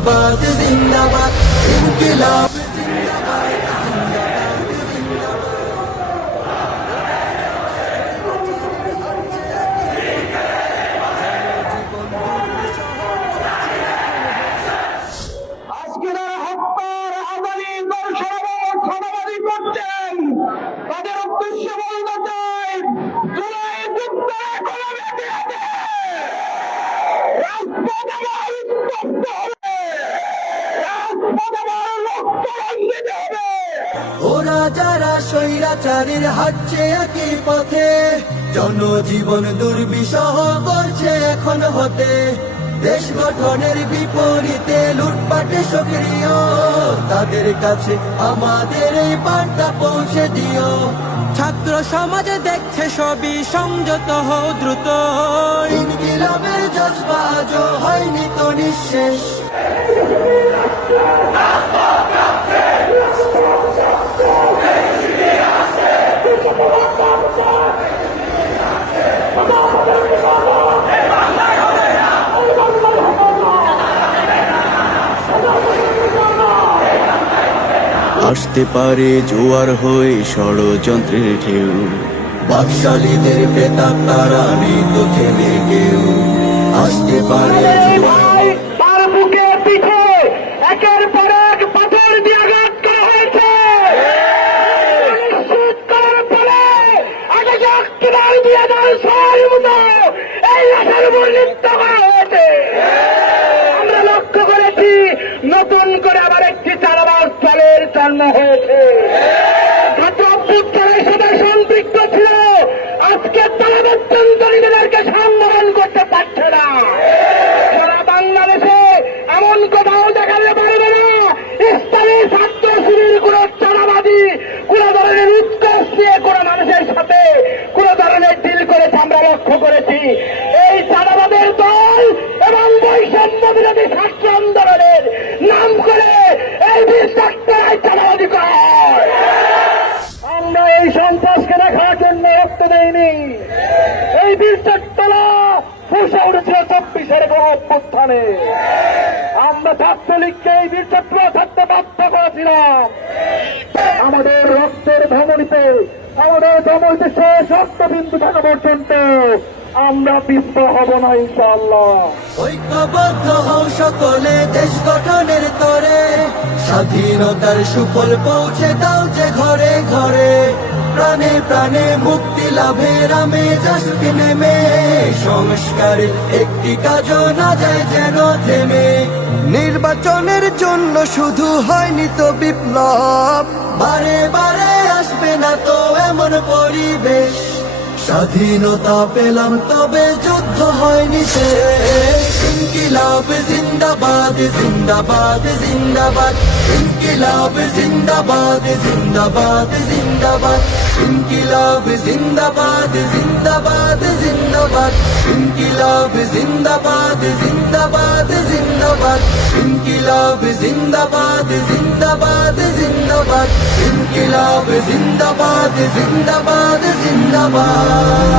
জিন্দাবাদ জিন্দাবাদ ইনকিলাব আজকে যারা হত্যার আদানি দর্শন ক্ষমাবাদী করছেন তাদের উদ্দেশ্যে বলতে চাই জুলাই যুদ্ধে কোনো ব্যক্তি আছে রাজপথ আমার উত্তপ্ত হবে, রাজপথ আমার রক্ত রঞ্জিত হবে। ওরা যারা স্বৈরাচারীর হাঁটছে একই পথে জনজীবন দুর্বিষহ করছে এখন হতে দেশ গঠনের বিপরীতে লুটপাটে সক্রিয় তাদের কাছে আমাদের এই বার্তা পৌঁছে দিও ছাত্র সমাজে দেখছে সবই সংযত হও দ্রুত ইনকিলাবের জজবা আজও হয়নি তো নিঃশেষ আসতে পারে জোয়ার হয়ে ষড়যন্ত্রের ঢেউ বাকশালীদের প্রেতাত্মারা তারা নেই তো থেমে কেউ আসতে পারে জোয়ার তার বুকে পিঠে একের পর এক পাথর দিয়ে আঘাত করা হয়েছে নিশ্চিত করার পরে আগে অক্টোবর 2006 মতো এই লাশের উপর নৃত্য করা হয়েছে। আমরা লক্ষ্য করেছি নতুন করে আবার একটি চালাবার স্থলের জন্ম হয়েছে। ছাত্র অভ্যুত্থানে সবাই সম্পৃক্ত ছিল, আজকে তারা অত্যন্ত নিজেদেরকে সম্বোধন করতে পারছে না। সারা বাংলাদেশে এমন কোথাও দেখাতে পারবে না ইসলামী ছাত্র শিবির কোন চাঁদাবাদী কোন ধরনের উৎকর্ষ দিয়ে কোন মানুষের সাথে কোন ধরনের ডিল করেছে আমরা লক্ষ্য করেছি। এই চাঁদাবাদের দল এবং বৈষম্য বিরোধী ছাত্র আন্দোলনের নাম করে এই বিষাক্তরাই চাঁদাবাদী করা হয়। আমরা এই সন্ত্রাসকে দেখার জন্য রক্ত দেইনি। এই বীরচট্টলা ফুসে উঠেছিল 24-এর গণ-অভ্যুত্থানে। আমরা ছাত্রলীগকে এই বীরচট্টলা থাকতে বাধ্য করেছিলাম। আমাদের রক্তের ধমনীতে আমাদের ধমনীতে শেষ রক্তবিন্দু থাকা পর্যন্ত আমরা পিছপা হব না ইনশাআল্লাহ। ঐক্যবদ্ধ হও সকলে দেশ গঠনের তরে স্বাধীনতার সুফল পৌঁছে দাও যে ঘরে ঘরে প্রাণে প্রাণে মুক্তি লাভের আমেজ আসবে নেমে সংস্কারে একটি কাজও না যায় যেন থেমে নির্বাচনের জন্য শুধু হয়নি তো বিপ্লব বারে বারে আসবে না তো এমন পরিবেশ স্বাধীনতা পেলাম তবে যুদ্ধ হয়নি শেষ ইনকিলাব জিন্দাবাদ জিন্দাবাদ জিন্দাবাদ ইনকিলাব জিন্দাবাদ জিন্দাবাদ জিন্দাবাদ ইনকিলাব জিন্দাবাদ জিন্দাবাদ জিন্দাবাদ ইনকিলাব জিন্দাবাদ জিন্দাবাদ জিন্দাবাদ ইনকিলাব জিন্দাবাদ জিন্দাবাদ জিন্দাবাদ ইনকিলাব জিন্দাবাদ জিন্দাবাদ জিন্দাবাদ